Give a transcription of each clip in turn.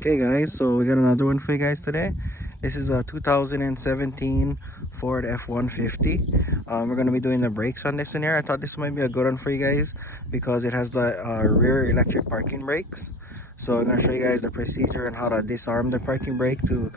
Okay guys, so we got another one for you guys today. This is a 2017 Ford F150. We're going to be doing the brakes on this one here. I thought this might be a good one for you guys because it has the rear electric parking brakes. So I'm going to show you guys the procedure and how to disarm the parking brake to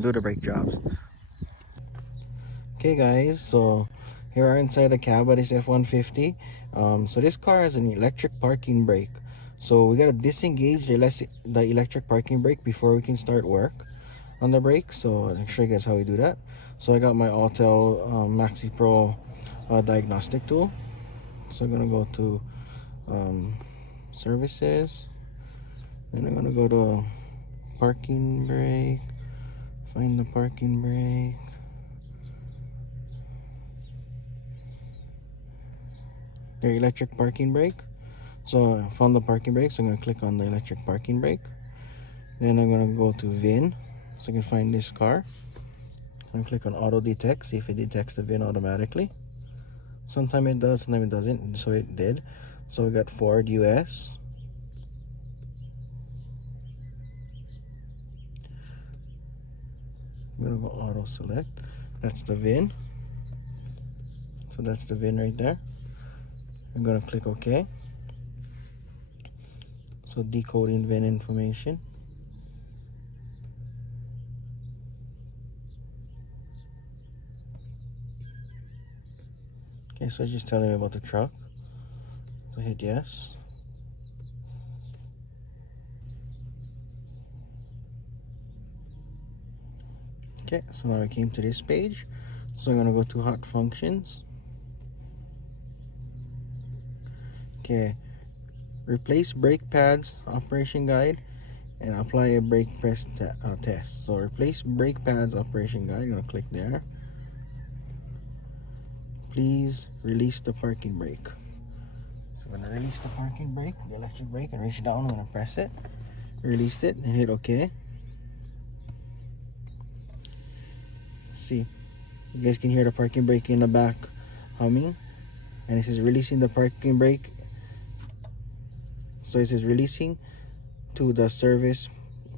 do the brake jobs. Okay guys, so here are inside the cab of this F150. So this car has an electric parking brake. So we gotta disengage the electric parking brake before we can start work on the brake. So I'll show you guys how we do that. So I got my Autel Maxi Pro diagnostic tool. So I'm gonna go to services. Then I'm gonna go to parking brake. Find the parking brake. The electric parking brake. So I found the parking brake, so I'm going to click on the electric parking brake. Then I'm going to go to VIN, so I can find this car. I'm going to click on auto detect, see if it detects the VIN automatically. Sometimes it does, sometimes it doesn't, so it did. So we got Ford US. I'm going to go auto select. That's the VIN. So that's the VIN right there. I'm going to click OK. So decoding VIN information. Okay, so it's just telling me about the truck. So hit yes. Okay, so now I came to this page. So I'm gonna go to hot functions. Okay, replace brake pads, operation guide, and apply a brake press test. So replace brake pads, operation guide. I'm gonna click there. Please release the parking brake. So I'm gonna release the parking brake, the electric brake, and reach down. I'm gonna press it, released it, and hit OK. See, you guys can hear the parking brake in the back humming, and this is releasing the parking brake. So it says releasing to the service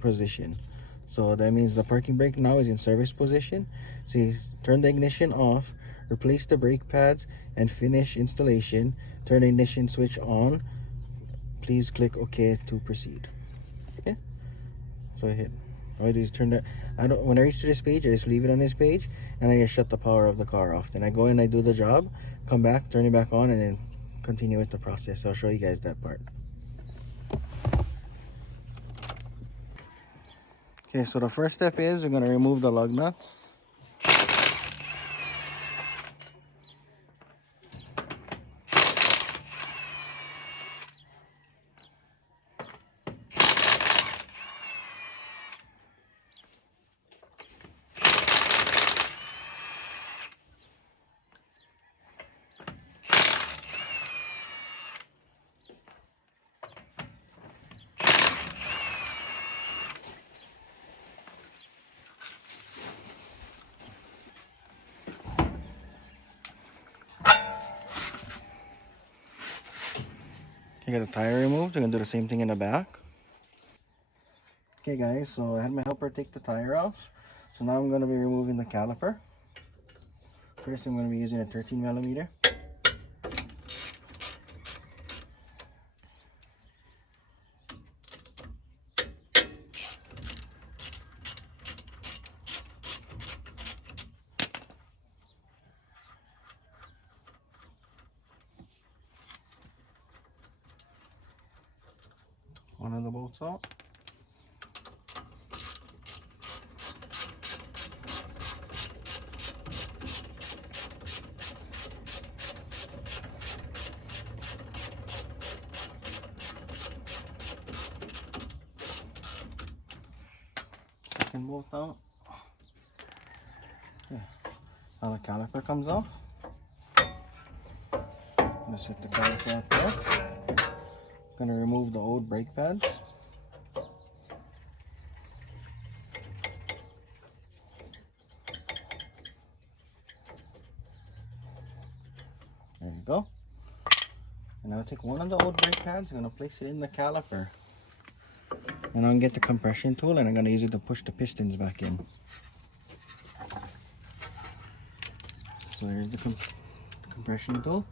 position. So that means the parking brake now is in service position. See, turn the ignition off, replace the brake pads, and finish installation. Turn the ignition switch on. Please click OK to proceed. Okay, so I hit. All I do is turn that. When I reach to this page, I just leave it on this page, and I just shut the power of the car off. Then I go in, I do the job, come back, turn it back on, and then continue with the process. I'll show you guys that part. Okay, so the first step is we're going to remove the lug nuts. I got the tire removed. I'm going to do the same thing in the back. Okay guys, so I had my helper take the tire off. So now I'm going to be removing the caliper. First I'm going to be using a 13mm. One of the bolts out. Second bolt out. Yeah. Now the caliper comes off. I'm going to set the caliper up there. I'm going to remove the old brake pads. There you go. And now take one of the old brake pads, I'm going to place it in the caliper. And I'm gonna get the compression tool and I'm gonna use it to push the pistons back in. So here's the compression tool.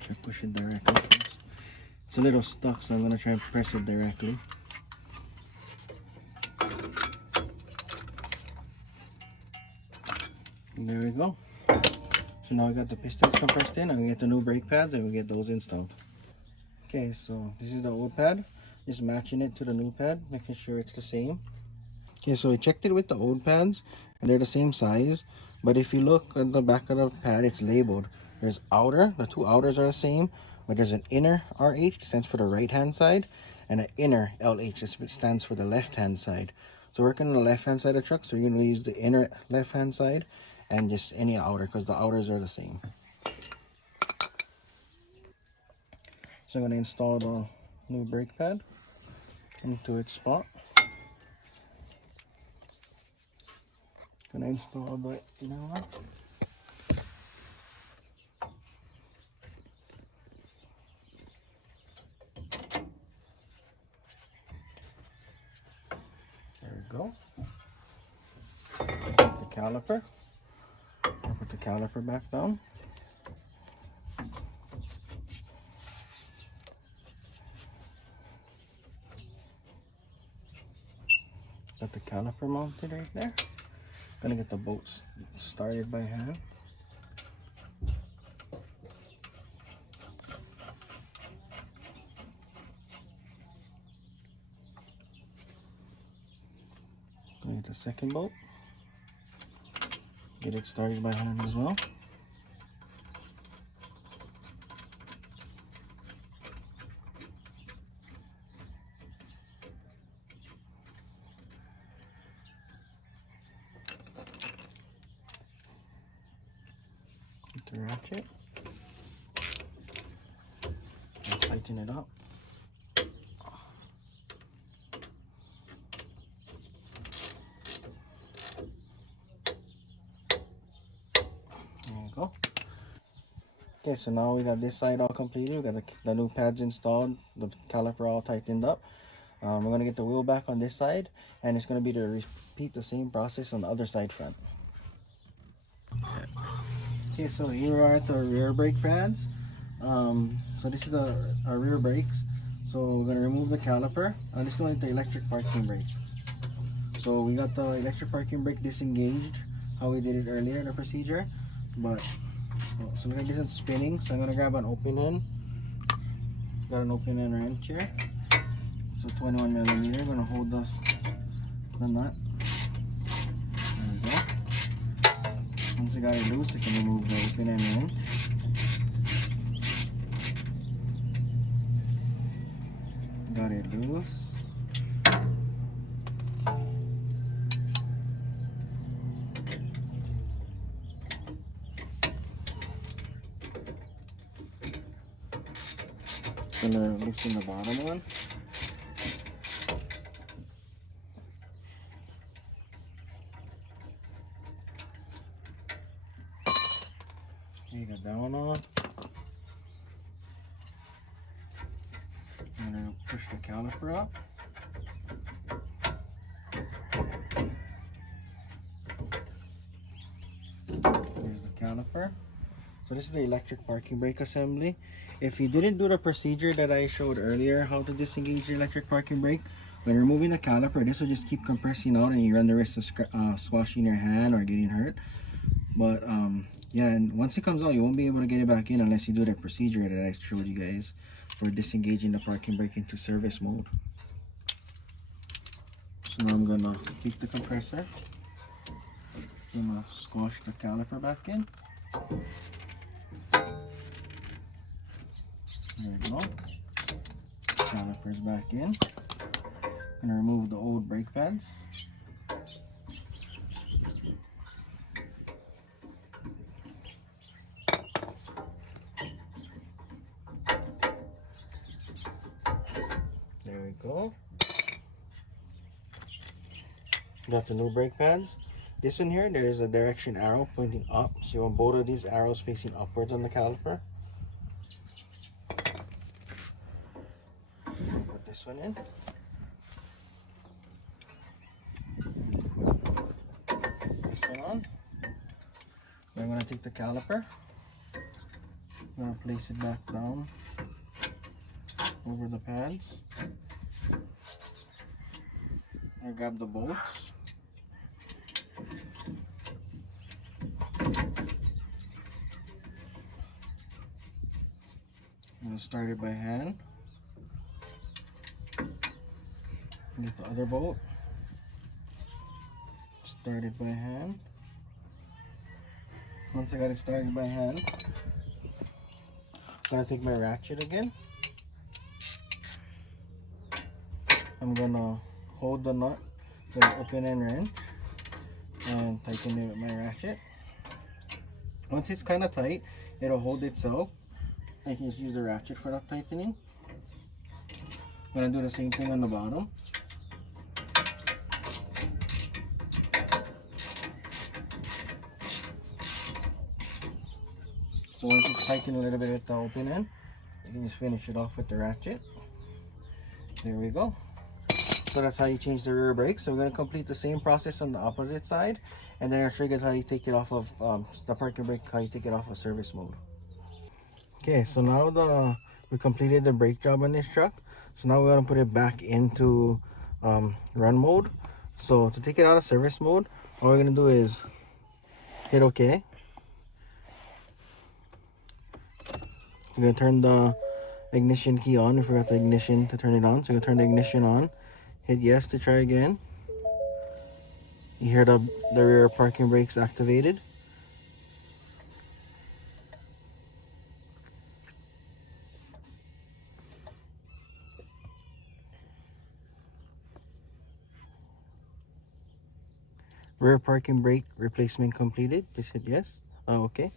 Try push it directly first. It's a little stuck, so I'm gonna try and press it directly. And there we go. So now I got the pistons compressed in. I'm gonna get the new brake pads and we'll get those installed. Okay, so this is the old pad. Just matching it to the new pad, making sure it's the same. Okay, so I checked it with the old pads and they're the same size. But if you look at the back of the pad, it's labeled. There's outer, the two outers are the same, but there's an inner RH, stands for the right hand side, and an inner LH, which stands for the left hand side. So working on the left hand side of the truck, so you're gonna use the inner left hand side and just any outer, because the outers are the same. So I'm going to install the new brake pad into its spot. Going to install the inner one. There we go. The caliper. I'll put the caliper back down. Got the caliper mounted right there. Gonna get the bolts started by hand. Gonna get the second bolt. Get it started by hand as well. Get the ratchet. And tighten it up. Go. Okay, so now we got this side all completed. We got the new pads installed, the caliper all tightened up. We're going to get the wheel back on this side, and it's going to be to repeat the same process on the other side front. Okay, so here are the rear brake pads. So this is our rear brakes. So we're going to remove the caliper. This is only the electric parking brake. So we got the electric parking brake disengaged, how we did it earlier in the procedure. But so look like this is spinning, so I'm gonna grab an open end. Got an open end wrench here. It's a 21 millimeter. I'm gonna hold the nut. There we go. Once I got it loose, I can remove the open end wrench. Got it loose. Gonna loosen the bottom one. Okay, got that one on. I'm gonna push the caliper up. There's the caliper. So this is the electric parking brake assembly. If you didn't do the procedure that I showed earlier, how to disengage the electric parking brake, when removing the caliper, this will just keep compressing out and you run the risk of squashing your hand or getting hurt. But yeah, and once it comes out, you won't be able to get it back in unless you do the procedure that I showed you guys for disengaging the parking brake into service mode. So now I'm gonna keep the compressor. I'm gonna squash the caliper back in. There we go. Calipers back in. Gonna remove the old brake pads. There we go. Got the new brake pads. This one here, there is a direction arrow pointing up, so you want both of these arrows facing upwards on the caliper. Put this one in. This one on. Then I'm going to take the caliper. I'm going to place it back down over the pads. I grab the bolts. I'm going to start it by hand. Get the other bolt. Start it by hand. Once I got it started by hand, I'm going to take my ratchet again. I'm going to hold the nut with an open end wrench and tighten it with my ratchet. Once it's kind of tight, it'll hold itself. I can just use the ratchet for the tightening. I'm going to do the same thing on the bottom. So once it's tightened a little bit at the open end, you can just finish it off with the ratchet. There we go. So that's how you change the rear brake. So we're going to complete the same process on the opposite side, and then I'll show you guys how you take it off of the parking brake, how you take it off of service mode. Okay, so now we completed the brake job on this truck. So now we're going to put it back into run mode. So to take it out of service mode, all we're going to do is hit OK. We're going to turn the ignition key on. We forgot the ignition to turn it on. So we're going to turn the ignition on. Hit yes to try again. You hear the rear parking brakes activated. Rear parking brake replacement completed. Please hit yes. Oh, okay.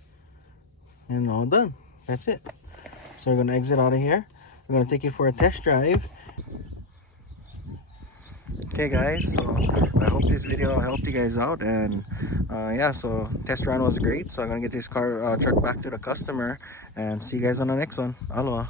And all done. That's it. So we're going to exit out of here. We're going to take it for a test drive. Okay guys, so I hope this video helped you guys out, and yeah, so test run was great. So I'm going to get this truck back to the customer, and see you guys on the next one. Aloha.